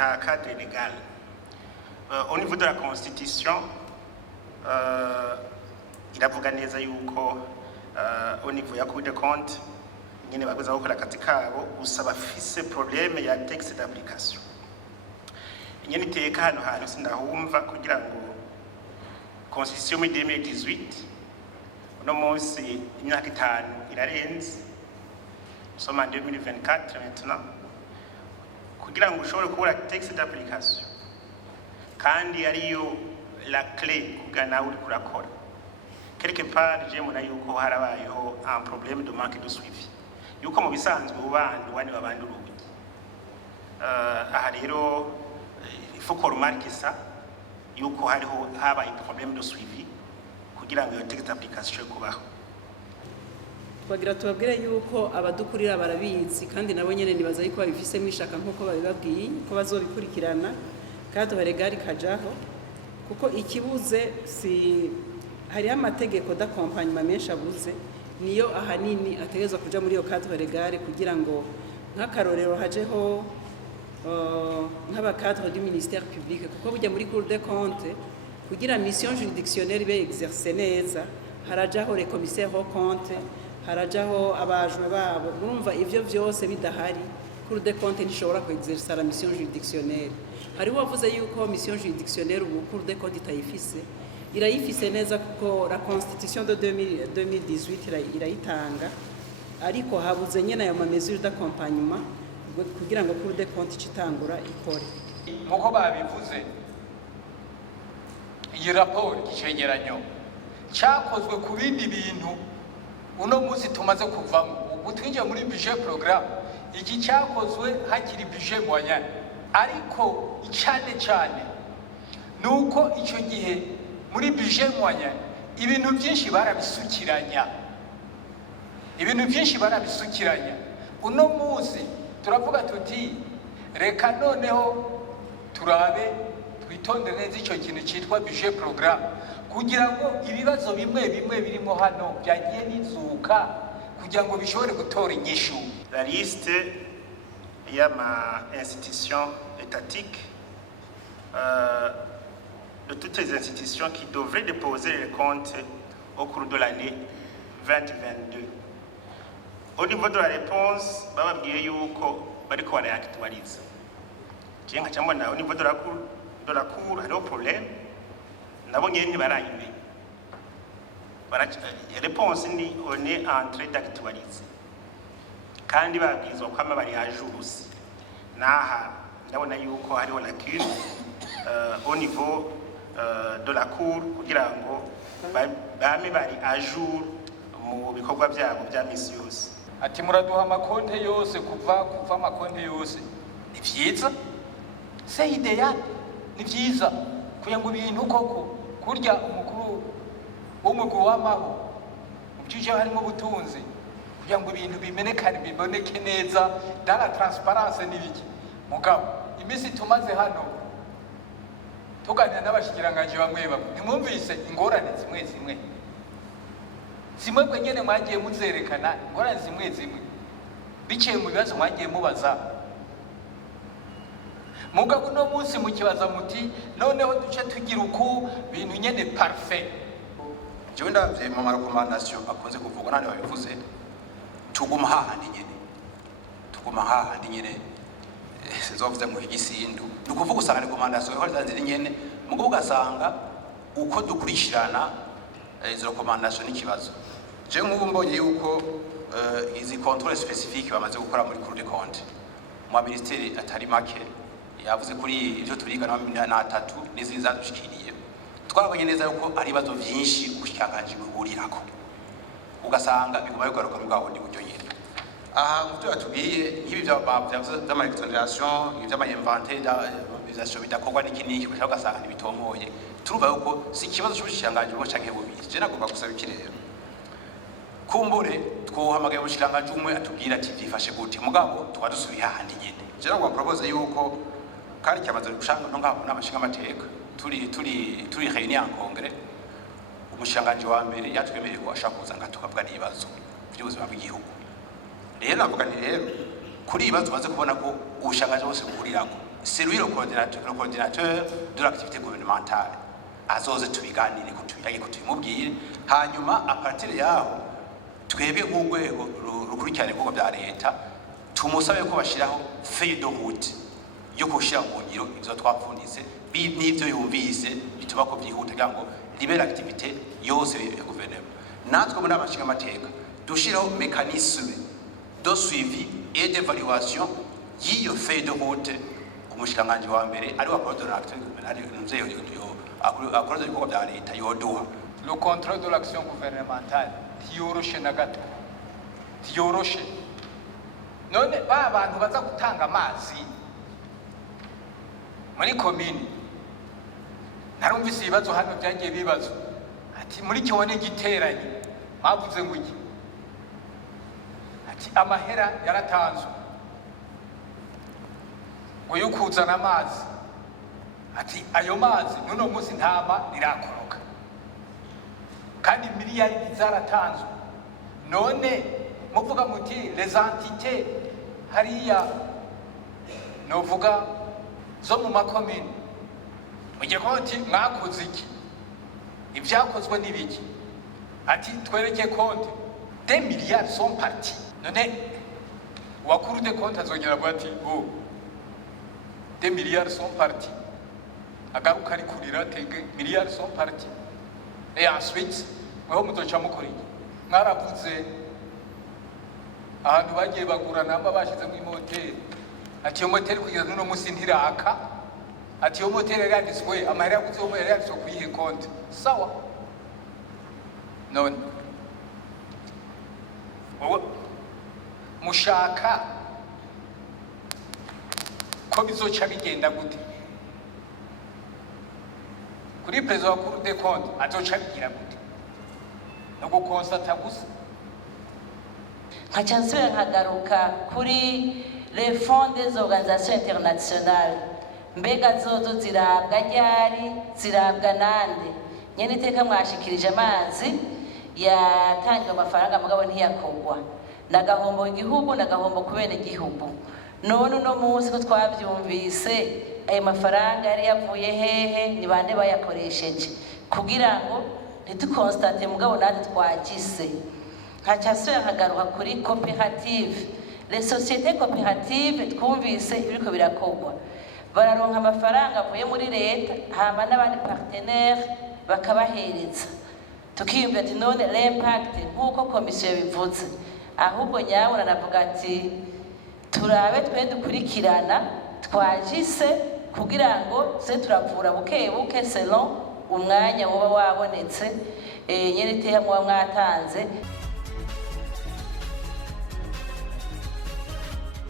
ca cadre légal. Au niveau de la Constitution, iravuga neza yuko au niveau ya Cour des comptes nyene baguza gukora akazi kabo gusa bafise problème ya texte d'application. Nyene iteka hano hantu sindahumva kugira ngo Constitution muri 2018 uno munsi imyaka 5 irarenze, soma 2024 maintenant, kugira ngo ushobore kubura texte d'application kandi ariyo la clé kugira nawe uri kurakora. Quelque part je muna yuko harabayeho un problème de manque de suivi, yuko mu bisanzwe ubandi wani babandi urugi. Aha rero il faut qu'on remarque ça, yuko hariho habaye problème de suivi kugira ngo iyo texte d'application kubaho. Twagira tubabwire yuko abadukurira barabizi kandi nabo nyene nibaza yuko babifisemo ishaka nkuko babibabwiye ko bazobikurikirana kandi baregari kajaho, kuko ikibuze si hariho amategeko d'accompagnement menshi abuze, niyo ahanini ategezwa kuja muri iyo cadre legale kugira ngo nk'akarorero hajeho nk'abacadre du ministère public, kuko burya muri Cour des comptes kugira mission juridictionnelle ibe exercer neza harajaho les commissaires aux comptes, harajaho abajwe babo. Urumva ivyo vyose bidahari Cour des comptes ntishobora ko exercer la mission juridictionnelle. Hari wavuze yuko mission juridictionnelle ubu Cour des comptes itayifise, irayifise neza kuko la constitution de 2018 irayitanga, ariko habuze nyene ayo mesure d'accompagnement kugira ngo Cour des comptes citangura ikore. Muko babivuze iyi raporo icegeranyo cyakozwe ku bindi bintu uno munsi tumaze kuvamo. Ubu twinjiye muri budget programme, iki cyakozwe hakiri budget moyen, ariko cyane nuko icyo gihe muri budget moyen ibintu byinshi barabisukiranya. Uno munsi turavuga tuti reka noneho turabe twitonde neza icyo kintu cyitwa budget programme kugira ngo ibibazo bimwe birimo hano byagiye nizuka kugira ngo bishobore gutora inyishu. La liste y'ama institutions étatiques, de toutes les institutions qui devraient déposer les comptes au cours de l'année 2022. Au niveau de la réponse, bababwiye yuko bariko barayactualize. Je nka mbona au niveau de la cour hariho problème, nabo nyene barayimenya. Réponse ni on est en train d'actualiser. Kandi babwizwa kwama bari ajurusi. Naha ndabona yuko hariho lacune au niveau de la cour kugira ngo bame bari à jour mu bikorwa byabo bya misi yose. Ati muraduha amakonte yose kuva amakonte yose ni vyiza, c'est idéal, ni vyiza kugira ngo ibintu koko kurya umukuru w'umugwi w'amaho mubyo harimo ubutunzi kugira ngo ibintu bimenekane biboneke neza dans la transparence n'ibiki. Mugabo imisi tumaze hano tuganira n'abashikiranganje bamwe nimwumvise ingorane zimwe bwenyene mwagiye muzerekana ingorane zimwe biciye mu bibazo mwagiye mubaza. Mugabo no munsi mukibaza muti noneho duce tugira uku bintu nyene parfait. Jewe ndavye mu recommandation akunze kuvugwa nane babivuze tuguma hahandi nyene sizovuze mu igisindu nukuvuga usanga recommandation yo zanzira nyene mugo ugasanga uko dukurishirana izo recommandation n'ikibazo. Je nk'ubu mbonye yuko izi contrôle spécifique bamaze gukora muri Cour des comptes mu ministeri atari make yavuze kuri ivyo turiga na 3 n'izindi zadushikiriye, twabonye neza yuko ari bibazo byinshi ubushikanganje buhurirako ugasanga biguma bigaruka mu bwabo ndi buryo nyene. Aha muvyo batubwiye nk'ibi by'ama-exoneration ivy'ama-inventaire bidakorwa n'ikiniki ugasanga ntibitomoye, turumva yuko si ikibazo cy'ubushikanganje bwo canke bubiri. Je nagomba gusaba iki rero, kumbure twohamagaye ubushikanganje umwe atubwira ati vyifashe gute, mugabo twadusubiye hahandi nyene. Je nagomba propose yuko kandi cyamaze gushanga no ngabo n'Abashingamateka turi réunion en congrès, umushikanganje wa mbere yatwemereye ko ashaka kuza ngatukavuga n'ibibazo by'ubuzima bw'igihugu. Rero navuga ni rero kuri ibibazo baze kubona ko ubushakashatsi bwose buhurirako c'est lui le coordinateur de l'activité gouvernementale azoze tubiganire kutubimubwire hanyuma a partir yaho twebwe nk'urwego rukurikirana ibikorwa bya leta tumusabe ko bashiraho feuille de route yo kushira mu ngiro ivyo twapfunditse n'ivyo yumvise bituma ko byihuta kugira ngo libe l'activité yose ya gouvernement. Natwe muri Abashingamateka dushiraho mécanisme de suivi et d'évaluation y'iyo feuille de route umushikiranganji wa mbere ari wa coordinateur ari muzeye akora ibikorwa bya leta yoduha. Le contrôle de l'action gouvernementale tiyoroshe na gato tiyoroshe none ba bantu baza gutanga amazi muri komine narumvise ibibazo hano byagiye bibazo ati muri kibone giteranye bavuze ngo iki ati amahera yaratanzwe ngo yukuzana amazi ati ayo mazi nuno munsi ntama rirakoroka kandi miliyari zaratanzwe none muvuga muti les entités hariya novuga zo mu makomine mugiye konti mwakoze iki ibyakozwe n'ibiki ati twereke konti 2 milliards sont partis none wakuru de konti azongera bati oh 2 milliards sont partis agaruka ari kurira tege milliards sont partis et ensuite mweho muzoca mukora iki mwaravuze ahantu bagiye bagura namba bashize mu moteri ati yo moteri kugeza nuno musi ntiraka ati yo moteri yanditswe amahera yaguze yo yanditswe kuyihe konti sawa none wowe mushaka ko bizoca bigenda gute kuri president wa Cour des comptes azoca bigira gute no gukonsata gusa nkaca nsubira nkagaruka kuri les fonds des organisations internationales mbega zozo zirabwa ryari zirabwa nande nyene iteka mwashikirije amazi yatangiwe amafaranga mugabo ntiyakogwa nagahombo igihugu nagahombo kubene igihugu none uno munsi ko twavyumvise ayo mafaranga yari yavuye hehe ni bande bayakoresheje kugira ngo ntitukonstate mugabo natwe twagise nkaca nsubira nkagaruka kuri coopérative les sociétés coopératives twumvise ibiriko birakogwa bararonka amafaranga avuye muri leta hama n'abandi partenaire bakabahereza tukiyumvira ati none l'impact nk'uko komisiyo bivuze ahubwo nyabona navuga ati turabe twe dukurikirana twajise kugira ngo se turavura buke buke selon umwanya woba wabonetse nyene iteka muba mwatanze.